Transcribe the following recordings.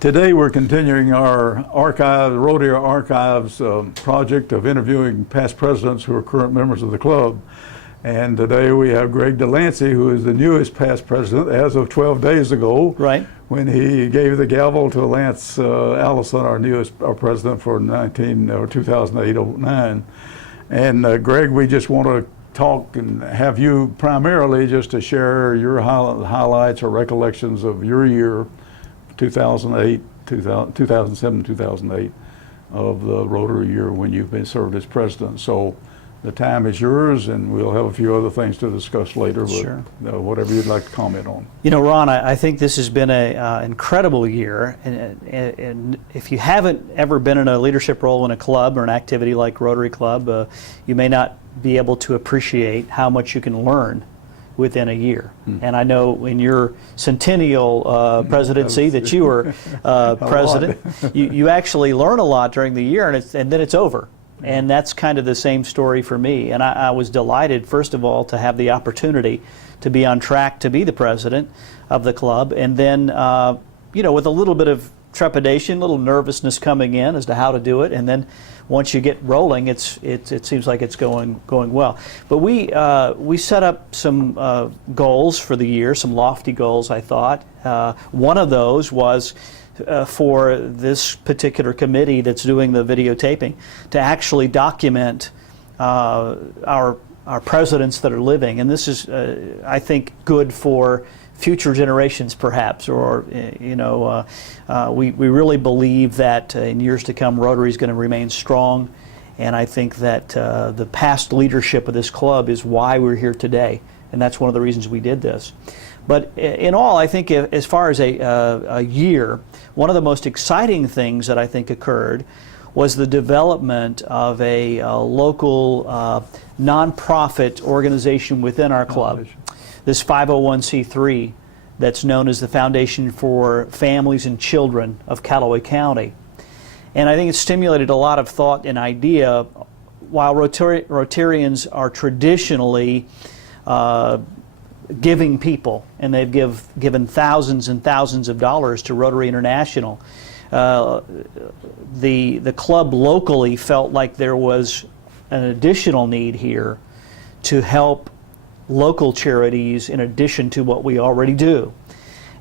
Today we're continuing our Rotary Archives project of interviewing past presidents who are current members of the club. And today we have Greg Delancy, who is the newest past president as of 12 days ago. Right. When he gave the gavel to Lance Allison, our president for 2008-09. And Greg, we just want to talk and have you primarily just to share your highlights or recollections of your year, 2007, 2008, of the Rotary year when you've been served as president. So the time is yours, and we'll have a few other things to discuss later, but sure. Whatever you'd like to comment on. You know, Ron, I think this has been an incredible year, and if you haven't ever been in a leadership role in a club or an activity like Rotary Club, you may not be able to appreciate how much you can learn within a year. And I know in your centennial presidency that you were president, you actually learn a lot during the year, and then it's over. And that's kind of the same story for me. And I was delighted, first of all, to have the opportunity to be on track to be the president of the club. And then, you know, with a little bit of trepidation, a little nervousness coming in as to how to do it. And then once you get rolling, it seems like it's going well. But we set up some goals for the year, some lofty goals, I thought. One of those was for this particular committee that's doing the videotaping to actually document our presidents that are living. And this is, I think, good for future generations, perhaps, or you know, we really believe that in years to come, Rotary is going to remain strong, and I think that the past leadership of this club is why we're here today, and that's one of the reasons we did this. But in all, I think as far as a year, one of the most exciting things that I think occurred was the development of a local nonprofit organization within our club. This 501c3 that's known as the Foundation for Families and Children of Callaway County. And I think it stimulated a lot of thought and idea. While Rotarians are traditionally giving people, and they've given thousands and thousands of dollars to Rotary International, the club locally felt like there was an additional need here to help local charities in addition to what we already do.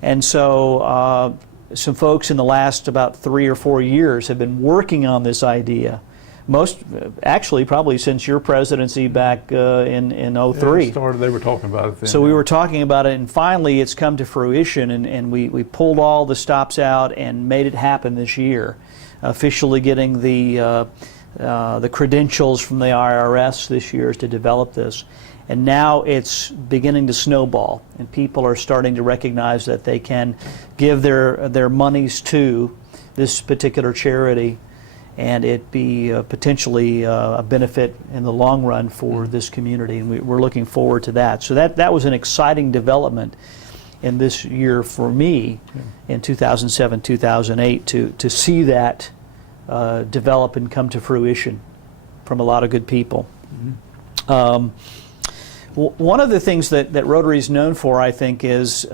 And so some folks in the last about 3 or 4 years have been working on this idea. Most, actually, probably since your presidency back in 03. Yeah, it started, they were talking about it then. So we were talking about it, and finally it's come to fruition, and we pulled all the stops out and made it happen this year, officially getting the credentials from the IRS this year to develop this. And now it's beginning to snowball, and people are starting to recognize that they can give their monies to this particular charity, and it be potentially a benefit in the long run for this community, and we're looking forward to that. So that was an exciting development in this year for me in 2007, 2008 to see that develop and come to fruition from a lot of good people. One of the things that Rotary is known for, I think, is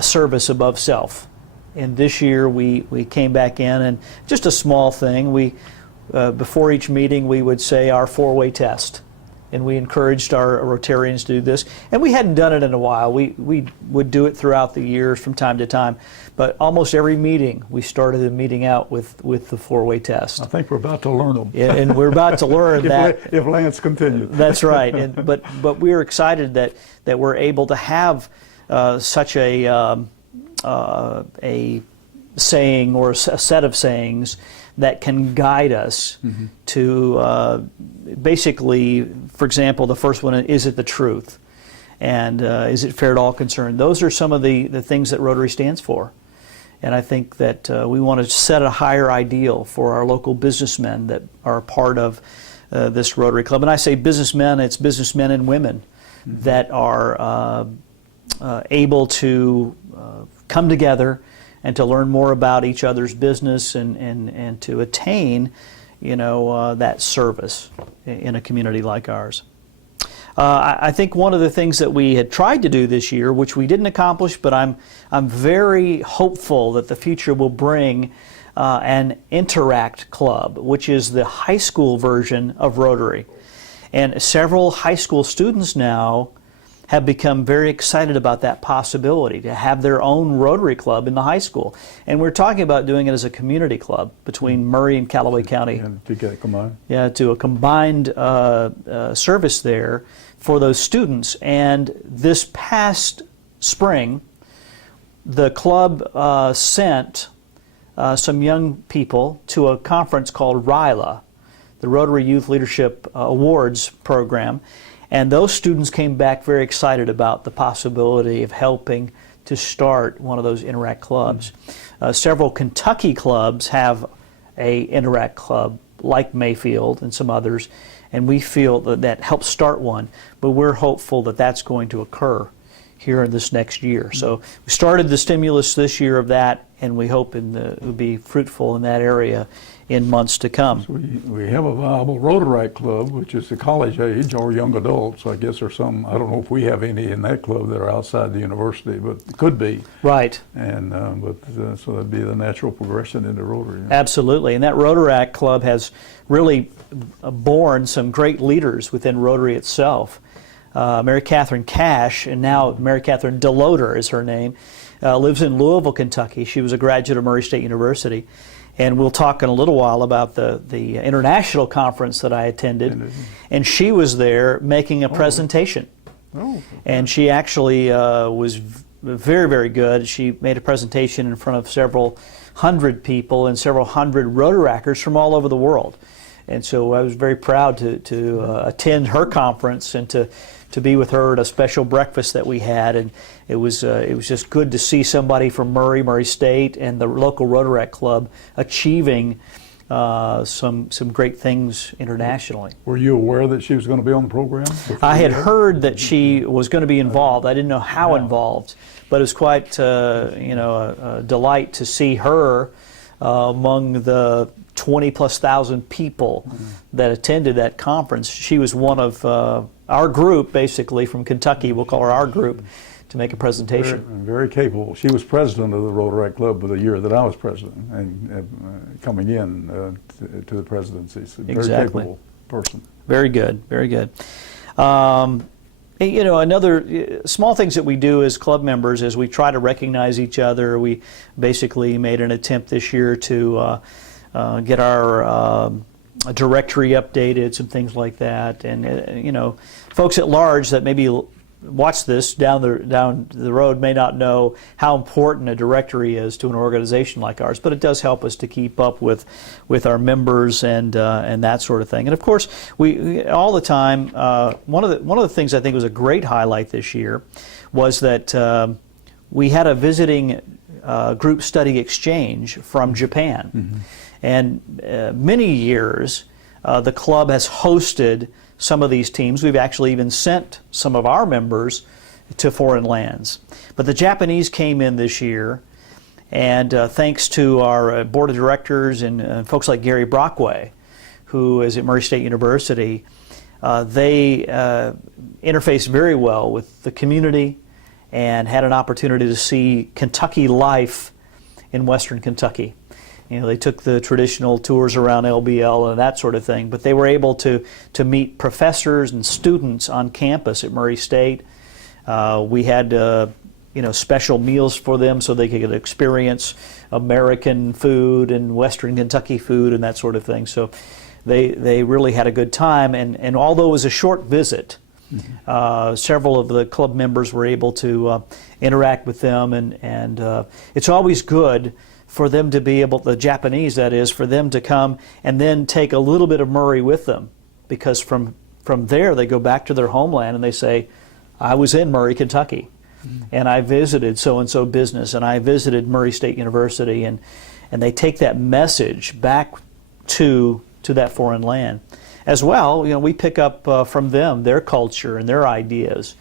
service above self. And this year we came back in, and just a small thing, before each meeting we would say our 4-way test. And we encouraged our Rotarians to do this. And we hadn't done it in a while. We would do it throughout the years from time to time. But almost every meeting, we started the meeting out with the 4-way test. I think we're about to learn them. And we're about to learn that. If Lance continues. That's right. But we're excited that we're able to have such a saying or a set of sayings that can guide us to basically, for example, the first one, is it the truth? And is it fair to all concerned? Those are some of the things that Rotary stands for. And I think that we want to set a higher ideal for our local businessmen that are a part of this Rotary Club. And I say businessmen, it's businessmen and women that are able to come together and to learn more about each other's business and to attain, that service in a community like ours. I think one of the things that we had tried to do this year, which we didn't accomplish, but I'm very hopeful that the future will bring an Interact Club, which is the high school version of Rotary. And several high school students now have become very excited about that possibility to have their own Rotary Club in the high school. And we're talking about doing it as a community club between Murray and Callaway County. And to get combined? Yeah, to a combined service there for those students. And this past spring, the club sent some young people to a conference called RILA, the Rotary Youth Leadership Awards program. And those students came back very excited about the possibility of helping to start one of those Interact clubs. Several Kentucky clubs have a Interact club, like Mayfield and some others, and we feel that helps start one, but we're hopeful that that's going to occur here in this next year. So we started the stimulus this year of that, and we hope it will be fruitful in that area in months to come. So we have a viable Rotary Club, which is the college age or young adults. I guess there's some, I don't know if we have any in that club that are outside the university, but it could be. Right. And so that'd be the natural progression into Rotary. Absolutely. And that Rotary Club has really born some great leaders within Rotary itself. Mary Catherine Cash, and now Mary Catherine DeLoder is her name, lives in Louisville, Kentucky. She was a graduate of Murray State University. And we'll talk in a little while about the international conference that I attended. And she was there making a presentation. And she actually was very, very good. She made a presentation in front of several hundred people and several hundred Rotarackers from all over the world. And so I was very proud to attend her conference and to be with her at a special breakfast that we had, and it was just good to see somebody from Murray State, and the local Rotary Club achieving some great things internationally. Were you aware that she was going to be on the program? I had heard that she was going to be involved. I didn't know how involved, but it was quite a delight to see her among the 20,000+ people that attended that conference. She was one of our group, basically, from Kentucky. We'll call her our group, to make a presentation. Very capable. She was president of the Rotary Club for the year that I was president, and coming in to the presidency. So very capable person. Very good, very good. Another small things that we do as club members is we try to recognize each other. We basically made an attempt this year to get our directory updated, some things like that. And folks at large that maybe watch this down the road may not know how important a directory is to an organization like ours, but it does help us to keep up with our members and that sort of thing. And of course, we all the time. One of the things I think was a great highlight this year was that we had a visiting group study exchange from Japan. And many years, the club has hosted some of these teams. We've actually even sent some of our members to foreign lands. But the Japanese came in this year, and thanks to our board of directors and folks like Gary Brockway, who is at Murray State University, they interfaced very well with the community and had an opportunity to see Kentucky life in Western Kentucky. They took the traditional tours around LBL and that sort of thing, but they were able to meet professors and students on campus at Murray State. We had special meals for them so they could experience American food and Western Kentucky food and that sort of thing. So they really had a good time, and although it was a short visit, several of the club members were able to interact with them, and it's always good for them to be able, the Japanese that is, for them to come and then take a little bit of Murray with them, because from there they go back to their homeland and they say, I was in Murray, Kentucky, and I visited so-and-so business, and I visited Murray State University, and they take that message back to that foreign land. As well, we pick up from them their culture and their ideas,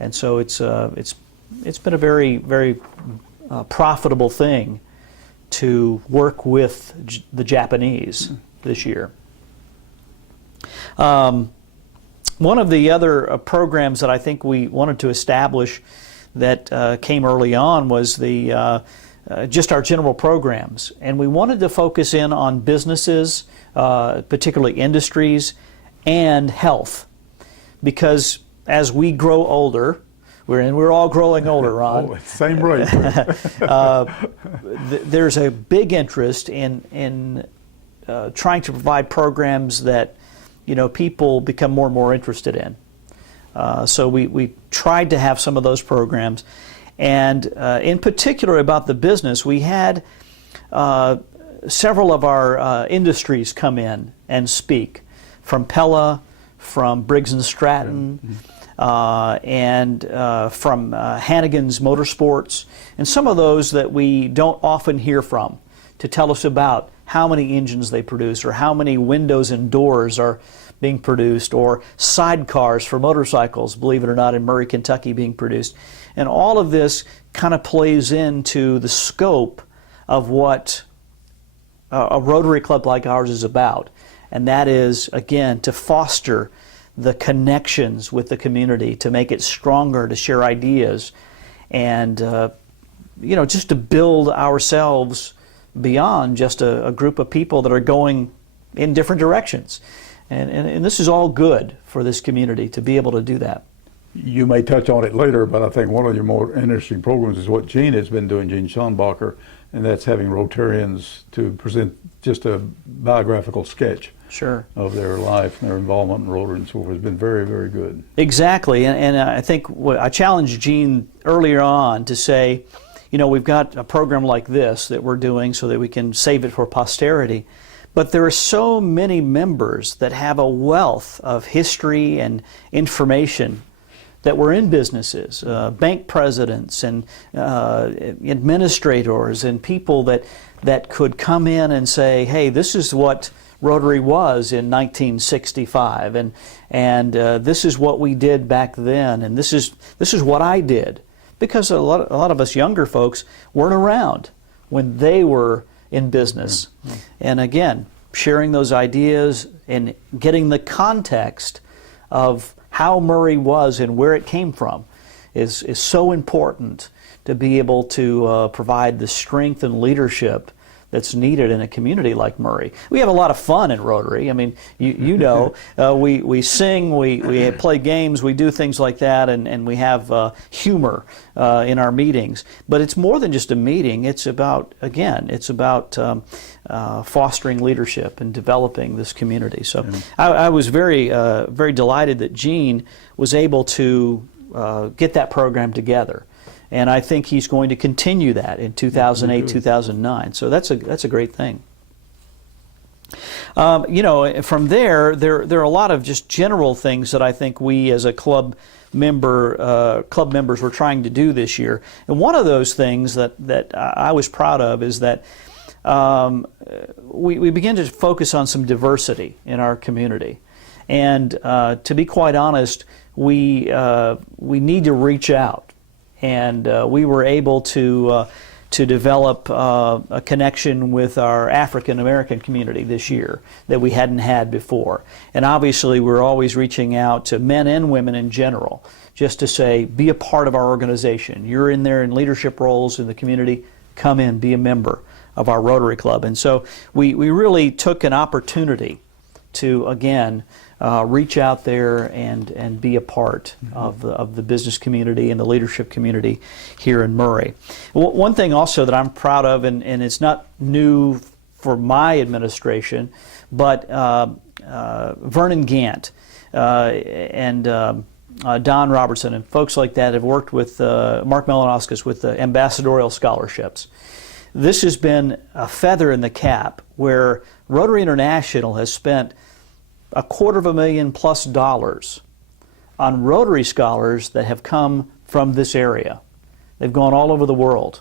and so it's been a very, very profitable thing to work with the Japanese this year. One of the other programs that I think we wanted to establish that came early on was just our general programs, and we wanted to focus in on businesses, particularly industries, and health, because as we grow older, we're all growing older, Ron. Oh, same rate. There's a big interest in trying to provide programs that people become more and more interested in. So we tried to have some of those programs, and in particular about the business, we had several of our industries come in and speak, from Pella, from Briggs & Stratton, and from Hannigan's Motorsports, and some of those that we don't often hear from, to tell us about how many engines they produce, or how many windows and doors are being produced, or sidecars for motorcycles, believe it or not, in Murray, Kentucky being produced. And all of this kind of plays into the scope of what a Rotary Club like ours is about. And that is, again, to foster the connections with the community, to make it stronger, to share ideas, and just to build ourselves beyond just a group of people that are going in different directions. And this is all good for this community to be able to do that. You may touch on it later, but I think one of your more interesting programs is what Gene has been doing, Gene Schonbacher, and that's having Rotarians to present just a biographical sketch of their life and their involvement in Rotary and so forth. Has been very, very good. Exactly, and I think I challenged Gene earlier on to say, we've got a program like this that we're doing so that we can save it for posterity. But there are so many members that have a wealth of history and information that were in businesses, bank presidents and administrators and people that could come in and say, hey, this is what Rotary was in 1965, and this is what we did back then, and this is what I did. Because a lot of us younger folks weren't around when they were in business. And again, sharing those ideas and getting the context of how Murray was and where it came from is so important to be able to provide the strength and leadership that's needed in a community like Murray. We have a lot of fun in Rotary. I mean, we sing, we play games, we do things like that, and we have humor in our meetings. But it's more than just a meeting. It's about, fostering leadership and developing this community. So I was very, very delighted that Gene was able to get that program together. And I think he's going to continue that in 2008, 2009. So that's a great thing. From there are a lot of just general things that I think we as a club members were trying to do this year. And one of those things that I was proud of is that we began to focus on some diversity in our community. And to be quite honest, we need to reach out. And we were able to develop a connection with our African American community this year that we hadn't had before. And obviously we're always reaching out to men and women in general, just to say, be a part of our organization. You're in there in leadership roles in the community, come in, be a member of our Rotary Club. And so we really took an opportunity to, again, reach out there and be a part of the business community and the leadership community here in Murray. One thing also that I'm proud of, and it's not new for my administration, but Vernon Gant and Don Robertson and folks like that have worked with Mark Melanoskis with the ambassadorial scholarships. this has been a feather in the cap where Rotary International has spent $250,000+ on Rotary scholars that have come from this area. They've gone all over the world.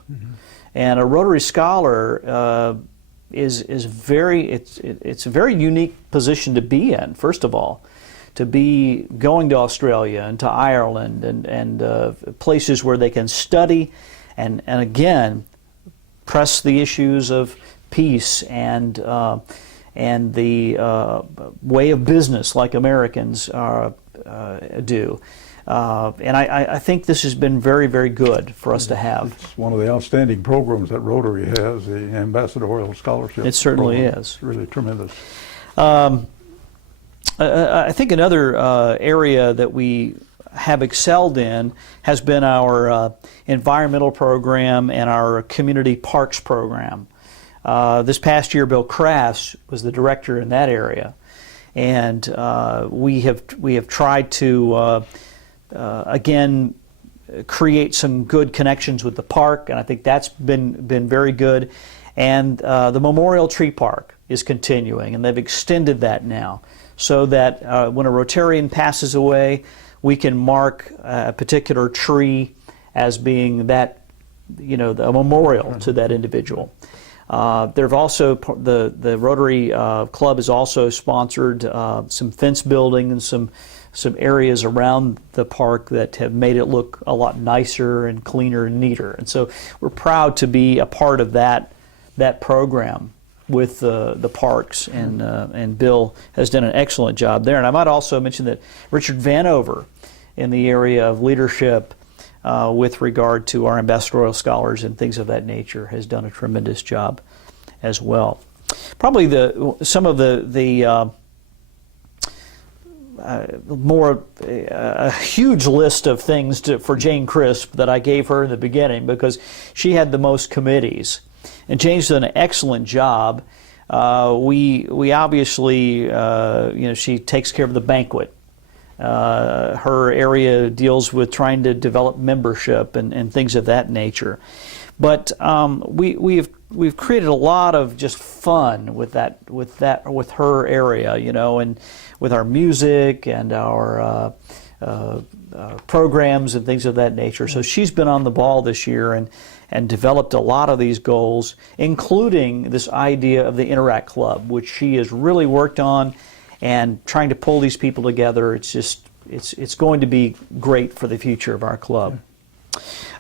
And a Rotary scholar it's a very unique position to be in, first of all, to be going to Australia and to Ireland and places where they can study and again press the issues of peace and the way of business like Americans do. And I think this has been very, very good for us to have. It's one of the outstanding programs that Rotary has, the Ambassadorial Scholarship. It certainly program. is. It's really tremendous. I think another area that we have excelled in has been our environmental program and our community parks program. This past year, Bill Crafts was the director in that area, and we have tried to again create some good connections with the park, and I think that's been very good. And the Memorial Tree Park is continuing, and they've extended that now, so that when a Rotarian passes away, we can mark a particular tree as being that, a memorial to that individual. They've also the Rotary Club has also sponsored some fence building and some areas around the park that have made it look a lot nicer and cleaner and neater. And so we're proud to be a part of that program with the parks, and Bill has done an excellent job there. And I might also mention that Richard Vanover in the area of leadership with regard to our ambassadorial scholars and things of that nature has done a tremendous job as well. Probably some of the more a huge list of things for Jane Crisp that I gave her in the beginning, because she had the most committees. And Jane's done an excellent job. We obviously, she takes care of the banquet. Her area deals with trying to develop membership and things of that nature. But we've created a lot of just fun with her area, and with our music and our programs and things of that nature. So she's been on the ball this year and developed a lot of these goals, including this idea of the Interact Club, which she has really worked on, and trying to pull these people together. It's going to be great for the future of our club.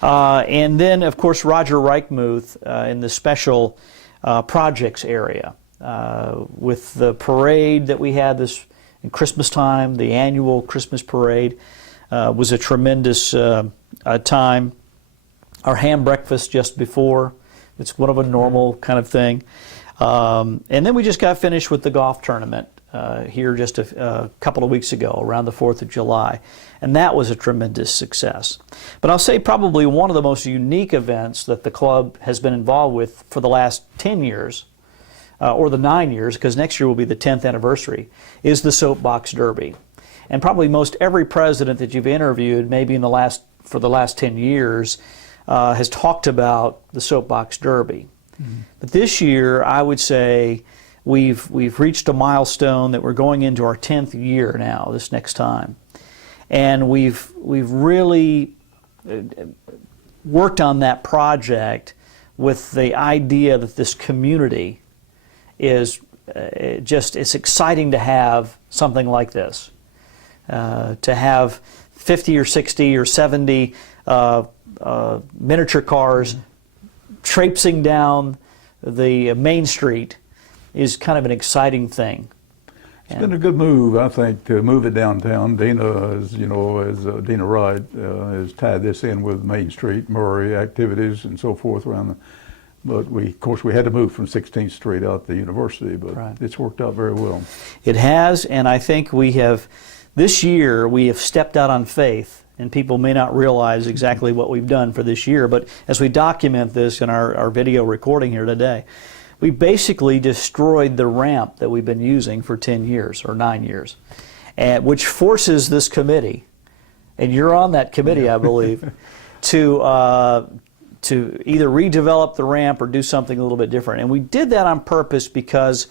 And then, of course, Roger Reichmuth in the special projects area with the parade that we had this in Christmas time. The annual Christmas parade was a tremendous time. Our ham breakfast just before, it's one of a normal kind of thing. And then we just got finished with the golf tournament here just a couple of weeks ago, around the 4th of July. And that was a tremendous success. But I'll say probably one of the most unique events that the club has been involved with for the last 10 years, or the 9 years, because next year will be the 10th anniversary, is the Soapbox Derby. And probably most every president that you've interviewed, maybe for the last 10 years, has talked about the Soapbox Derby. Mm-hmm. But this year, I would say we've reached a milestone that we're going into our 10th year now, this next time. And we've really worked on that project with the idea that this community is it's exciting to have something like this. To have 50 or 60 or 70 miniature cars traipsing down the main street is kind of an exciting thing. It's been a good move, I think, to move it downtown. Dina, as Dina Wright, has tied this in with Main Street, Murray activities and so forth around but of course, we had to move from 16th Street out to University, but right. It's worked out very well. It has, and I think this year we have stepped out on faith, and people may not realize exactly what we've done for this year, but as we document this in our video recording here today, we basically destroyed the ramp that we've been using for 10 years or 9 years, which forces this committee, and you're on that committee, I believe, to to either redevelop the ramp or do something a little bit different. And we did that on purpose because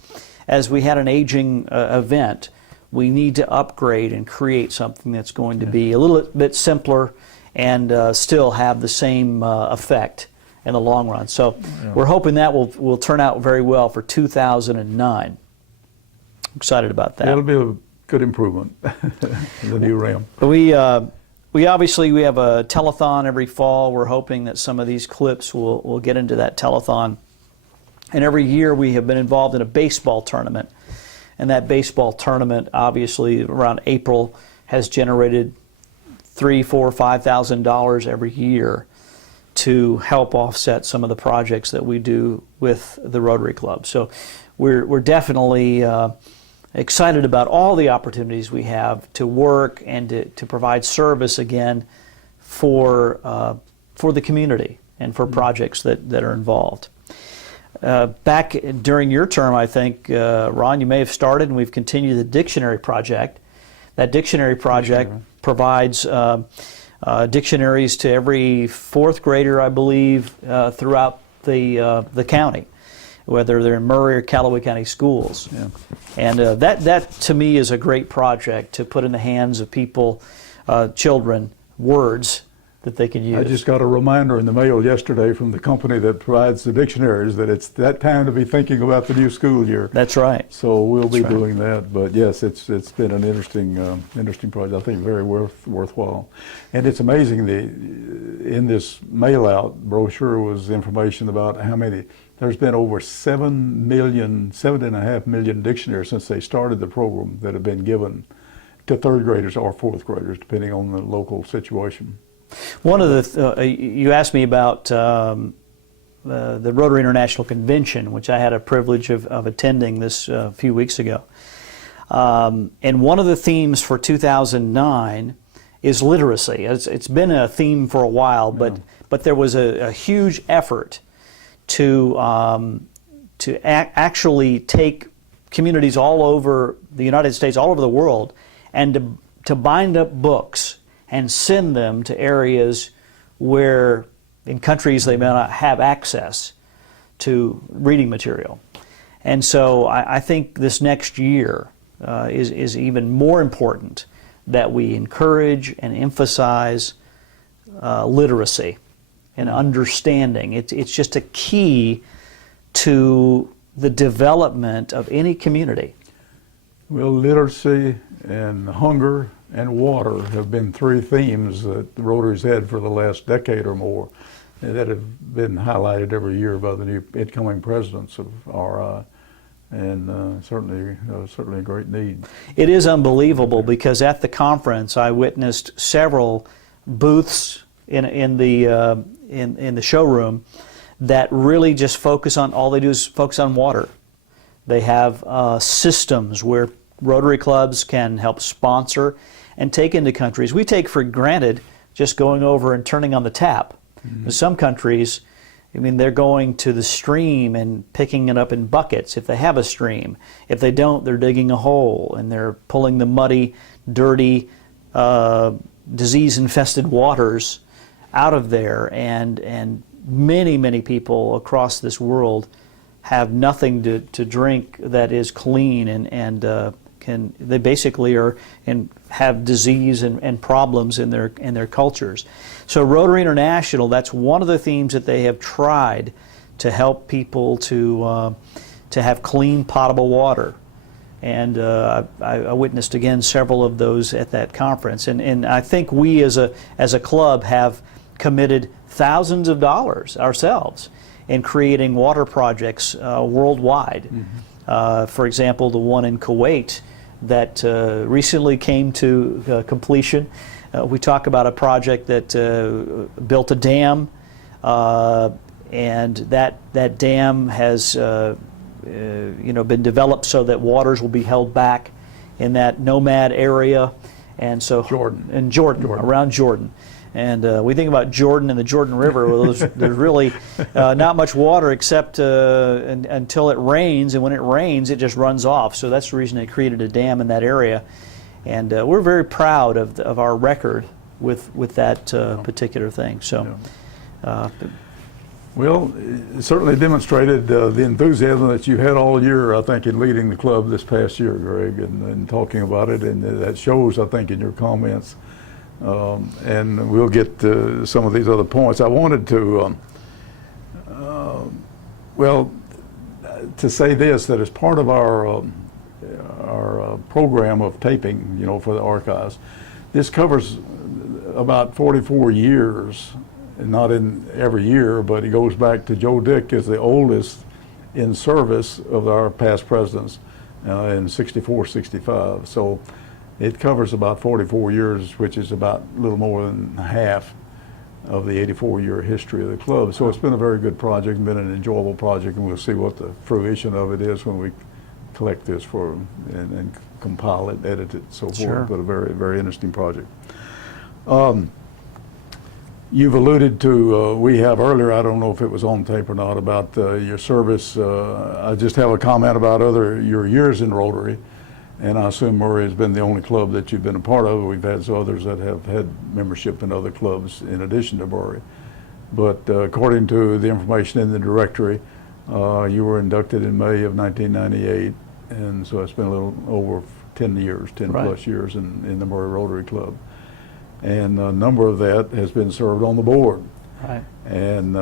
as we had an aging event, we need to upgrade and create something that's going to be a little bit simpler and still have the same effect in the long run. So we're hoping that will turn out very well for 2009. Excited about that. It'll be a good improvement in the new ramp. We obviously have a telethon every fall. We're hoping that some of these clips will get into that telethon. And every year we have been involved in a baseball tournament. And that baseball tournament, obviously, around April, has generated $3,000, $4,000, $5,000 every year to help offset some of the projects that we do with the Rotary Club. So we're definitely excited about all the opportunities we have to work and to provide service again for the community and for projects that are involved. Back during your term, I think, Ron, you may have started, and we've continued the dictionary project. That dictionary project provides dictionaries to every fourth grader, I believe, throughout the county, whether they're in Murray or Callaway County schools. Yeah. And that to me is a great project to put in the hands of people, children, words that they can use. I just got a reminder in the mail yesterday from the company that provides the dictionaries that it's that time to be thinking about the new school year. That's right. So we'll be doing that. But yes, it's been an interesting project. I think very worthwhile. And it's amazing in this mail out brochure was information about how many. There's been over 7.5 million dictionaries since they started the program that have been given to third graders or fourth graders, depending on the local situation. One of the you asked me about the Rotary International Convention, which I had a privilege of attending this few weeks ago. And one of the themes for 2009 is literacy. It's been a theme for a while, but there was a huge effort to actually take communities all over the United States, all over the world, and to bind up books and send them to areas where, in countries they may not have access to reading material. And so I think this next year is even more important that we encourage and emphasize literacy and understanding. It's just a key to the development of any community. Well, literacy and hunger and water have been three themes that the Rotary's had for the last decade or more that have been highlighted every year by the new incoming presidents of RI, and certainly a great need. It is unbelievable because at the conference I witnessed several booths in the showroom that really just focus on, all they do is focus on water. They have systems where Rotary clubs can help sponsor and take into countries. We take for granted just going over and turning on the tap. In some countries, I mean, they're going to the stream and picking it up in buckets if they have a stream. If they don't, they're digging a hole and they're pulling the muddy, dirty, disease-infested waters out of there. And many people across this world have nothing to drink that is clean, and they basically are and have disease and problems in their cultures. So Rotary International, that's one of the themes that they have tried to help people to have clean potable water. And I witnessed again several of those at that conference. And I think we as a club have committed thousands of dollars ourselves in creating water projects worldwide. For example, the one in Kuwait that recently came to completion. We talk about a project that built a dam, and that dam has been developed so that waters will be held back in that nomad area, and so Jordan, around Jordan. And we think about Jordan and the Jordan River. Well, there's really not much water except until it rains, and when it rains, it just runs off. So that's the reason they created a dam in that area. And we're very proud of our record with that particular thing. So Well, it certainly demonstrated the enthusiasm that you had all year, I think, in leading the club this past year, Greg, and talking about it, and that shows, I think, in your comments. And we'll get to some of these other points. I wanted to, well, to say this, that as part of our program of taping, you know, for the archives, this covers about 44 years. Not in every year, but it goes back to Joe Dick as the oldest in service of our past presidents in 64, 65. So it covers about 44 years, which is about a little more than half of the 84-year history of the club. So it's been a very good project and been an enjoyable project, and we'll see what the fruition of it is when we collect this and compile it, edit it, so forth. But a very, very interesting project. You've alluded to, we have earlier, I don't know if it was on tape or not, about your service. I just have a comment about your years in Rotary, and I assume Murray has been the only club that you've been a part of. We've had some others that have had membership in other clubs in addition to Murray. But according to the information in the directory, you were inducted in May of 1998, and so it's been a little over 10 years, 10 plus years in the Murray Rotary Club. And a number of that has been served on the board. Right. And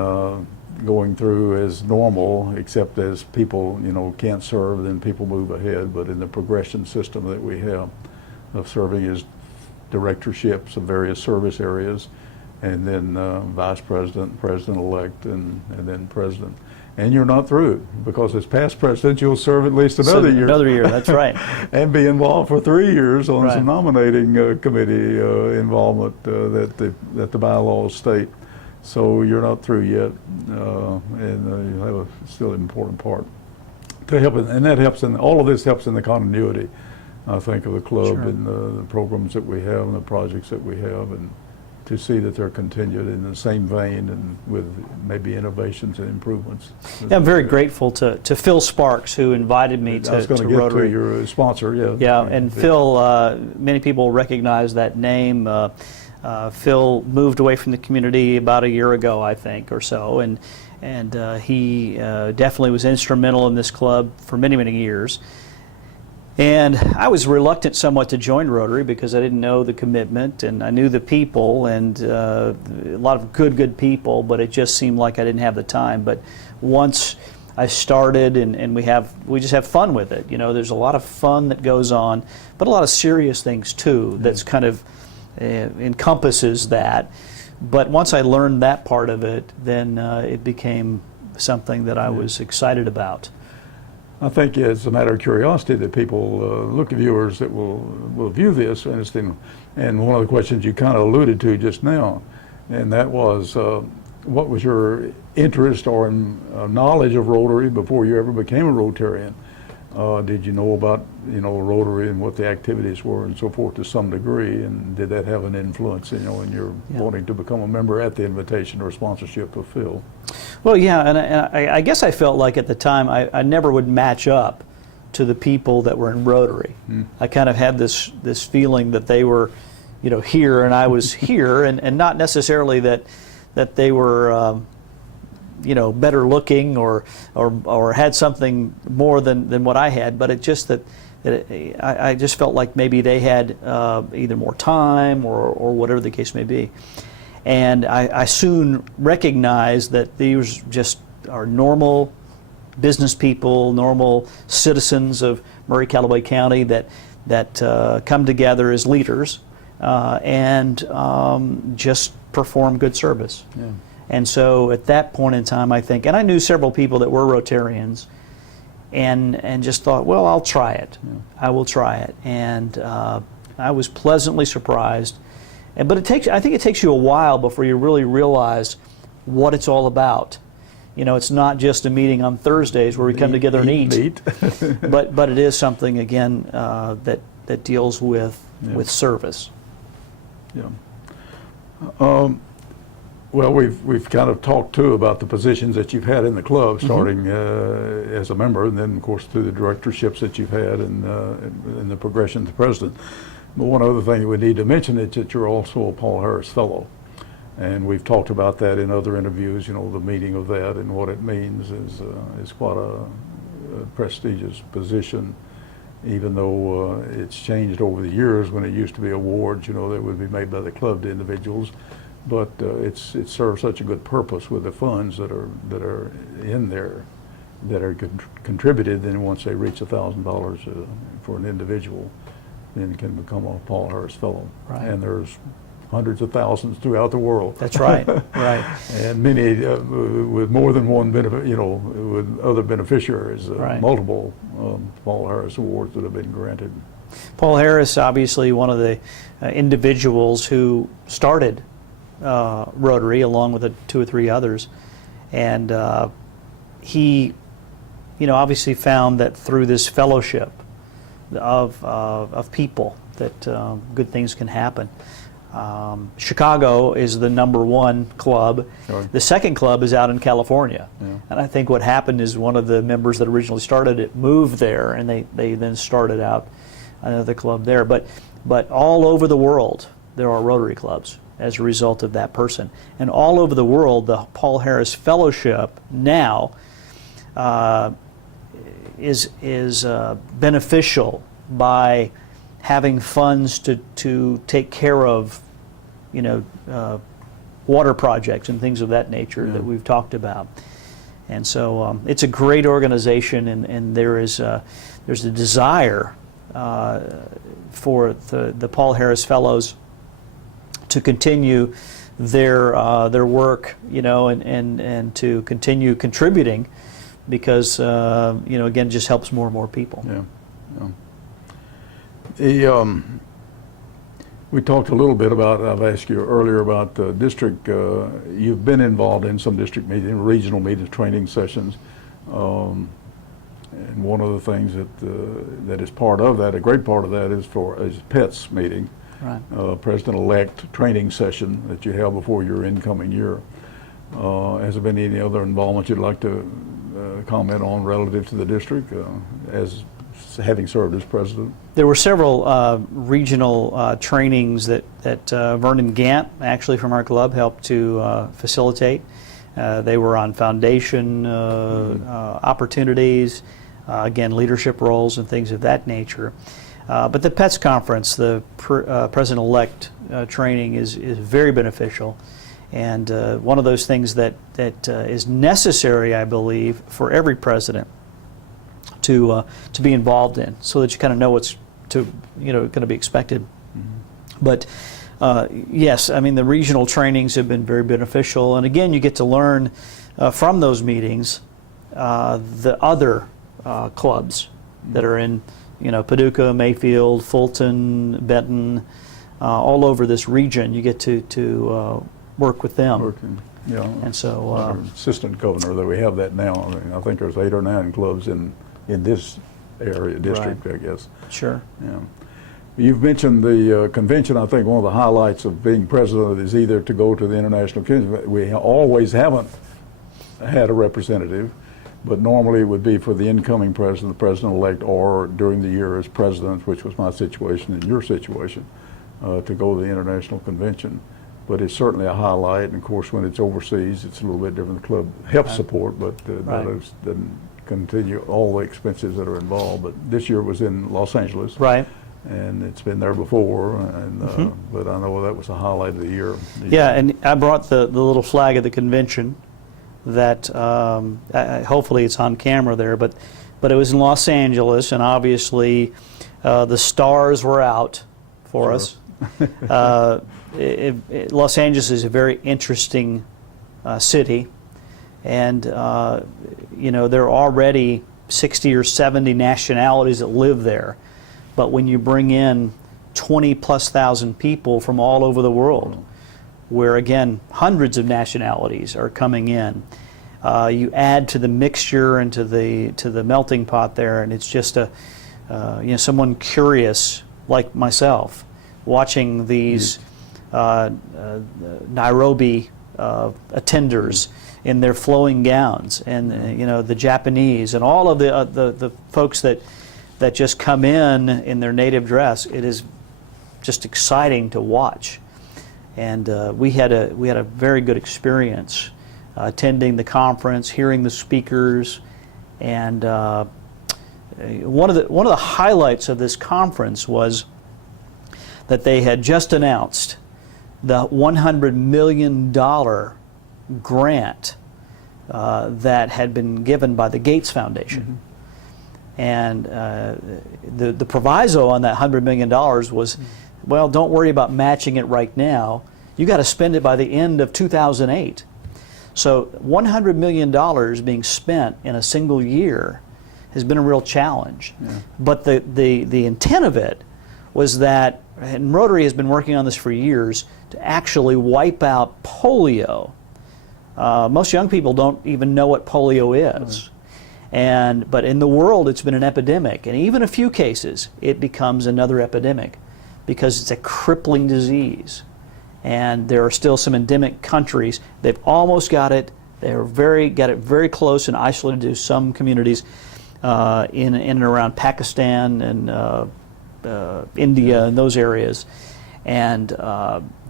going through as normal, except as people, you know, can't serve, then people move ahead. But in the progression system that we have of serving as directorships of various service areas, and then vice president, president-elect, and then president. And you're not through, because as past president, you'll serve at least another year. Another year, that's right. And be involved for 3 years on some nominating committee involvement that the bylaws state. So you're not through yet, and you have still an important part to help, and that helps. And all of this helps in the continuity, I think, of the club and the programs that we have and the projects that we have, and to see that they're continued in the same vein and with maybe innovations and improvements. Yeah, I'm very grateful to Phil Sparks, who invited me to Rotary. I was going to get to your sponsor, yeah. Yeah, and Phil, many people recognize that name. Phil moved away from the community about a year ago, I think, or so, and he definitely was instrumental in this club for many, many years. And I was reluctant somewhat to join Rotary because I didn't know the commitment, and I knew the people, and a lot of good people, but it just seemed like I didn't have the time. But once I started, and we just have fun with it. You know, there's a lot of fun that goes on, but a lot of serious things too. That's kind of encompasses that. But once I learned that part of it, then it became something that I was excited about. I think it's a matter of curiosity that people look at viewers that will view this. And one of the questions you kind of alluded to just now, and that was, what was your interest or knowledge of Rotary before you ever became a Rotarian? Did you know about, Rotary and what the activities were and so forth to some degree, and did that have an influence, in your wanting to become a member at the invitation or sponsorship of Phil? Well, yeah, and I guess I felt like at the time I never would match up to the people that were in Rotary. I kind of had this feeling that they were, here and I was here, and not necessarily that they were, better looking or had something more than what I had, but it just that I just felt like maybe they had either more time or whatever the case may be. And I soon recognized that these just are normal business people, normal citizens of Murray Callaway County that come together as leaders and just perform good service. Yeah. And so at that point in time, I think, and I knew several people that were Rotarians, and just thought, well, I'll try it. Yeah. I will try it. And I was pleasantly surprised. But I think it takes you a while before you really realize what it's all about. It's not just a meeting on Thursdays where we come together and eat. but it is something, again, that deals with service. Yeah. Well, we've kind of talked too about the positions that you've had in the club, starting as a member, and then of course through the directorships that you've had and the progression to president. But one other thing that we need to mention is that you're also a Paul Harris Fellow, And we've talked about that in other interviews. You know, the meaning of that and what it means is quite a prestigious position, even though it's changed over the years. When it used to be awards, you know, that would be made by the club to individuals, but it serves such a good purpose with the funds that are in there that are contributed. Then once they reach $1,000 for an individual, then can become a Paul Harris Fellow. Right. And there's hundreds of thousands throughout the world. That's right. Right. And many with more than one benefit, you know, with other beneficiaries, Right. multiple Paul Harris awards that have been granted. Paul Harris, obviously one of the individuals who started Rotary, along with 2 or 3 others, and he, you know, obviously found that through this fellowship of people that good things can happen. Chicago is the #1 club. Sure. The second club is out in California. Yeah. And I think what happened is one of the members that originally started it moved there, and they then started out another club there. But all over the world, there are Rotary clubs as a result of that person. And all over the world, the Paul Harris Fellowship now is beneficial by having funds to take care of, you know, water projects and things of that nature that we've talked about. And so it's a great organization, and there's a desire for the Paul Harris Fellows to continue their work, you know, and to continue contributing, because you know, again, it just helps more and more people. Yeah. We talked a little bit about, I've asked you earlier about district, you've been involved in some district meetings, regional meetings, training sessions, and one of the things that is part of that, a great part of that is PETS meeting, Right. President-elect training session that you have before your incoming year. Has there been any other involvement you'd like to comment on relative to the district as having served as president? There were several regional trainings that Vernon Gant, actually from our club, helped to facilitate. They were on foundation opportunities, again, leadership roles and things of that nature. But the PETS conference, the President-elect training, is very beneficial, and one of those things that is necessary, I believe, for every president to be involved in, so that you kind of know what's going to be expected. Mm-hmm. But yes, I mean, the regional trainings have been very beneficial, and again, you get to learn from those meetings the other clubs that are in, you know, Paducah, Mayfield, Fulton, Benton, all over this region. You get to work with them. Yeah. And so our assistant governor, that we have that now. I mean, I think there's 8 or 9 clubs in this area district, Right. I guess. Sure. Yeah. You've mentioned the convention. I think one of the highlights of being president is either to go to the international convention. We always haven't had a representative, but normally it would be for the incoming president, the president-elect, or during the year as president, which was my situation and your situation, to go to the international convention. But it's certainly a highlight, and of course when it's overseas it's a little bit different. The club helps support, but Right. that doesn't continue all the expenses that are involved. But this year it was in Los Angeles. Right. And it's been there before, and but I know that was a highlight of the year. Yeah, and I brought the little flag of the convention that hopefully it's on camera there, but it was in Los Angeles, and obviously the stars were out for us. Los Angeles is a very interesting city, and you know, there are already 60 or 70 nationalities that live there, but when you bring in 20,000+ people from all over the world, where again hundreds of nationalities are coming in, you add to the mixture and to the melting pot there, and it's just you know, someone curious like myself watching these Nairobi attenders in their flowing gowns, and you know, the Japanese and all of the folks that just come in their native dress. It is just exciting to watch. And we had a very good experience attending the conference, hearing the speakers, and one of the highlights of this conference was that they had just announced the $100 million grant that had been given by the Gates Foundation. And the proviso on that $100 million was, well, don't worry about matching it right now. You got to spend it by the end of 2008. So $100 million being spent in a single year has been a real challenge. Yeah. But the intent of it was that, and Rotary has been working on this for years, to actually wipe out polio. Most young people don't even know what polio is. But in the world it's been an epidemic, and even a few cases it becomes another epidemic because it's a crippling disease. And there are still some endemic countries. They've almost got it. They're got it very close and isolated to some communities in and around Pakistan and India and those areas. And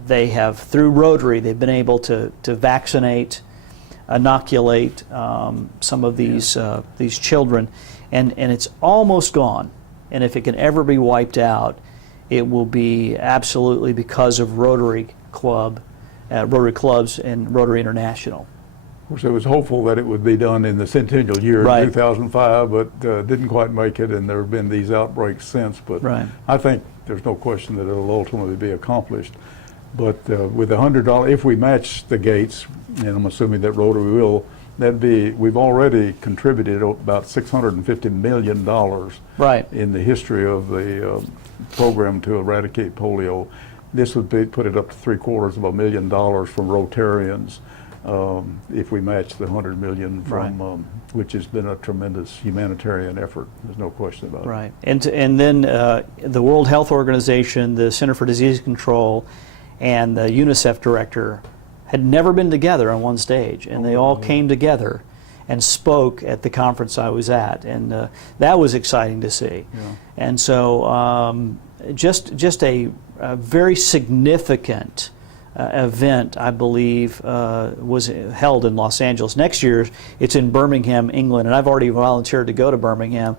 they have, through Rotary, they've been able to vaccinate, inoculate some of these children, and it's almost gone. And if it can ever be wiped out, it will be absolutely because of Rotary Clubs and Rotary International. Of course, it was hopeful that it would be done in the centennial year, right, 2005, but didn't quite make it, and there have been these outbreaks since. But right, I think there's no question that it'll ultimately be accomplished. But with the $100, if we match the Gates, and I'm assuming that Rotary will, we've already contributed about $650 million right, in the history of the program to eradicate polio. This would put it up to $750,000 from Rotarians if we match the $100 million from, right, which has been a tremendous humanitarian effort. There's no question about it. Right, and then the World Health Organization, the Center for Disease Control, and the UNICEF director had never been together on one stage, and they all came together and spoke at the conference I was at, and that was exciting to see. Yeah. And so just a very significant event, I believe, was held in Los Angeles. Next year it's in Birmingham, England, and I've already volunteered to go to Birmingham.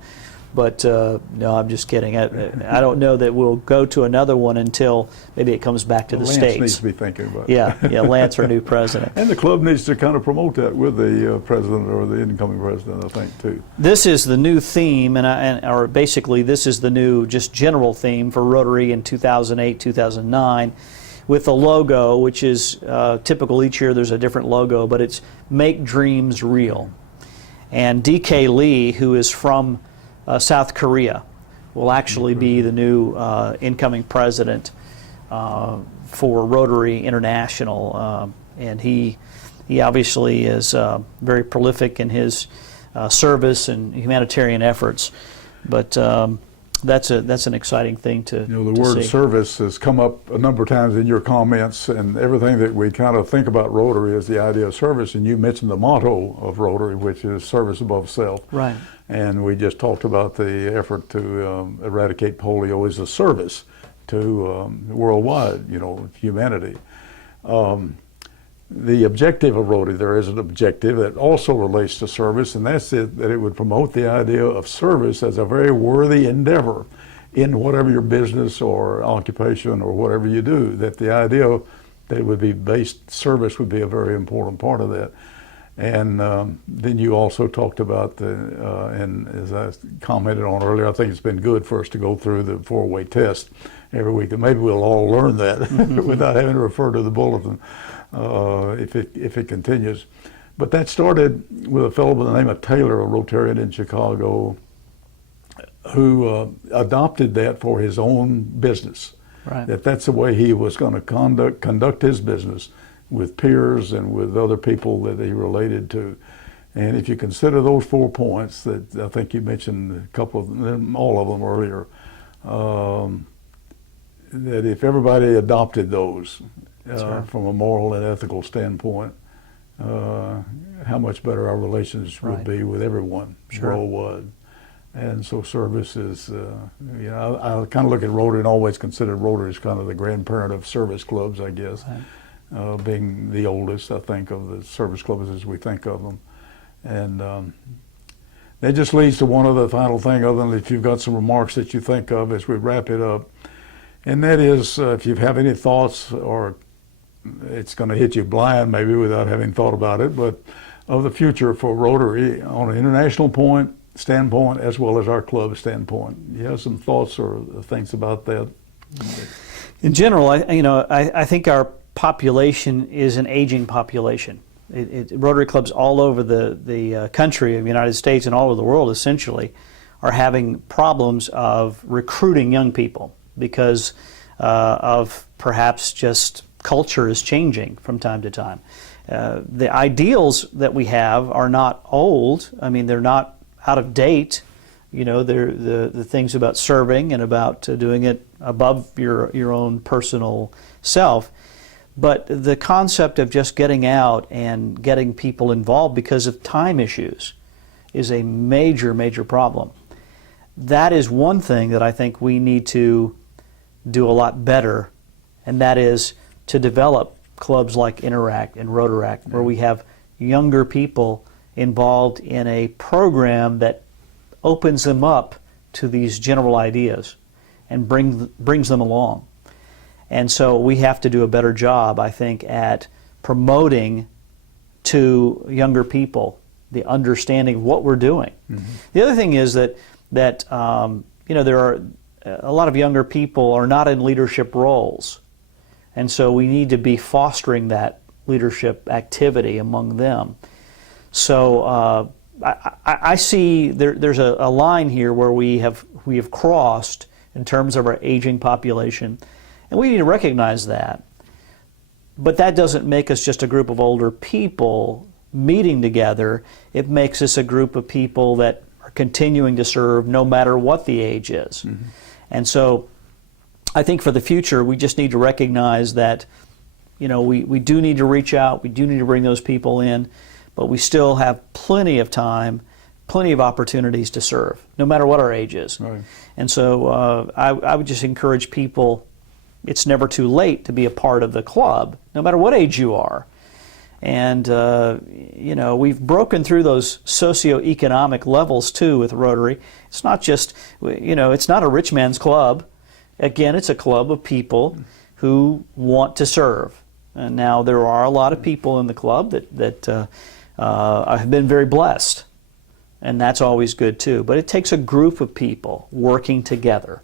But no, I'm just kidding. I don't know that we'll go to another one until maybe it comes back to the States. Lance needs to be thinking about it. Yeah, Lance, our new president. And the club needs to kind of promote that with the president or the incoming president, I think, too. This is the new theme, or basically this is the new just general theme for Rotary in 2008, 2009, with the logo, which is typical each year. There's a different logo, but it's Make Dreams Real. And D.K. Lee, who is from South Korea, will actually be the new incoming president for Rotary International, and he obviously is very prolific in his service and humanitarian efforts. But that's an exciting thing to the word see. Service has come up a number of times in your comments, and everything that we kind of think about Rotary is the idea of service. And you mentioned the motto of Rotary, which is service above self. Right. And we just talked about the effort to eradicate polio as a service to worldwide, humanity. The objective of Rotary, there is an objective that also relates to service, and that's that it would promote the idea of service as a very worthy endeavor in whatever your business or occupation or whatever you do, that the idea that it would be based, service would be a very important part of that. And then you also talked about and as I commented on earlier, I think it's been good for us to go through the 4-way test every week, and maybe we'll all learn that without having to refer to the bulletin if it continues. But that started with a fellow by the name of Taylor, a Rotarian in Chicago, who adopted that for his own business. Right. That's the way he was going to conduct his business, with peers and with other people that he related to. And if you consider those 4 points that I think you mentioned a couple of them, all of them earlier, that if everybody adopted those from a moral and ethical standpoint, how much better our relations would be with everyone worldwide. And so service is, I kind of look at Rotary and always consider Rotary as kind of the grandparent of service clubs, I guess, being the oldest, I think, of the service clubs as we think of them. And that just leads to one other final thing, other than if you've got some remarks that you think of as we wrap it up. And that is, if you have any thoughts, or it's going to hit you blind maybe without having thought about it, but of the future for Rotary on an international standpoint as well as our club standpoint. You have some thoughts or things about that? In general, I think our population is an aging population. Rotary clubs all over the country of the United States and all over the world essentially are having problems of recruiting young people because of perhaps just culture is changing from time to time. The ideals that we have are not old. I mean, they're not out of date. They're the things about serving and about doing it above your own personal self. But the concept of just getting out and getting people involved because of time issues is a major, major problem. That is one thing that I think we need to do a lot better, and that is to develop clubs like Interact and Rotaract, where we have younger people involved in a program that opens them up to these general ideas and brings them along. And so we have to do a better job, I think, at promoting to younger people the understanding of what we're doing. Mm-hmm. The other thing is that there are a lot of younger people are not in leadership roles. And so we need to be fostering that leadership activity among them. So I see there's a line here where we have crossed in terms of our aging population, and we need to recognize that. But that doesn't make us just a group of older people meeting together. It makes us a group of people that are continuing to serve no matter what the age is. Mm-hmm. And so I think for the future, we just need to recognize that, we do need to reach out, we do need to bring those people in, but we still have plenty of time, plenty of opportunities to serve, no matter what our age is. Right. And so I would just encourage people, it's never too late to be a part of the club, no matter what age you are. And, we've broken through those socioeconomic levels, too, with Rotary. It's not just, it's not a rich man's club. Again, it's a club of people who want to serve. And now there are a lot of people in the club that have been very blessed, and that's always good too. But it takes a group of people working together.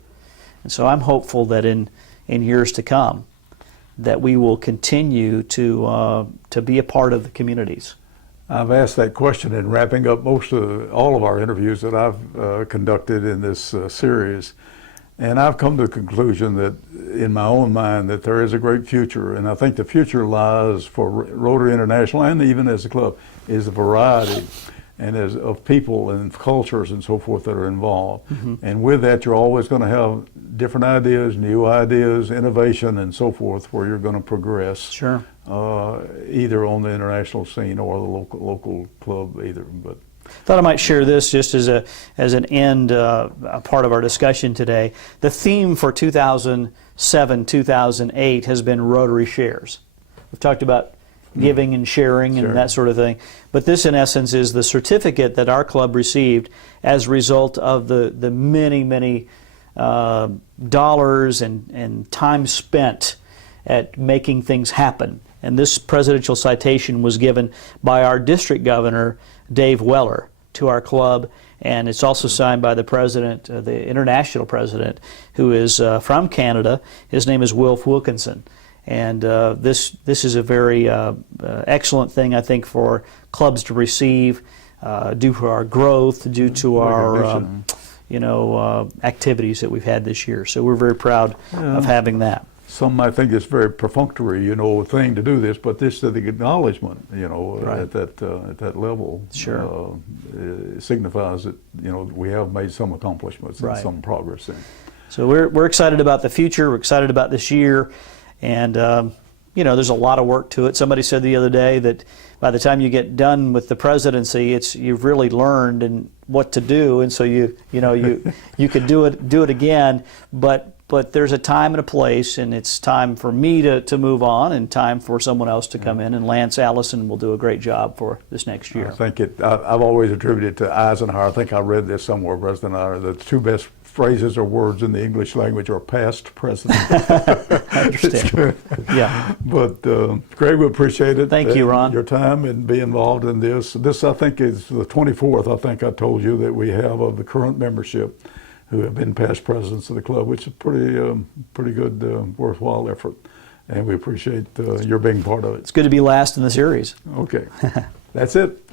And so I'm hopeful that in years to come that we will continue to be a part of the communities. I've asked that question in wrapping up all of our interviews that I've conducted in this series. And I've come to the conclusion that, in my own mind, that there is a great future. And I think the future lies for Rotary International, and even as a club, is a variety and of people and cultures and so forth that are involved. Mm-hmm. And with that, you're always going to have different ideas, new ideas, innovation, and so forth, where you're going to progress. Sure. Either on the international scene or the local club either. But thought I might share this just as an end a part of our discussion today. The theme for 2007-2008 has been Rotary Shares. We've talked about giving and sharing and that sort of thing. But this, in essence, is the certificate that our club received as a result of the many, many dollars and time spent at making things happen. And this presidential citation was given by our district governor, Dave Weller, to our club, and it's also signed by the president, the international president, who is from Canada. His name is Wilf Wilkinson. And this is a very excellent thing, I think, for clubs to receive, due to our growth, due to our activities that we've had this year. So we're very proud of having that. Some might think it's very perfunctory, thing to do this, but this is the acknowledgement, right. at that level. Sure. Signifies that we have made some accomplishments and some progress in. So we're excited about the future. We're excited about this year, and there's a lot of work to it. Somebody said the other day that by the time you get done with the presidency, you've really learned and what to do, and so you could do it again. But there's a time and a place, and it's time for me to move on, and time for someone else to come in. And Lance Allison will do a great job for this next year. I think I've always attributed to Eisenhower. I think I read this somewhere, President Eisenhower. The two best phrases or words in the English language are past, present. I understand. Yeah. But Greg, we appreciate it. Thank you, Ron. Your time and be involved in this. This, I think, is the 24th, I think I told you, that we have of the current membership who have been past presidents of the club, which is pretty good, worthwhile effort. And we appreciate your being part of it. It's good to be last in the series. Okay. That's it.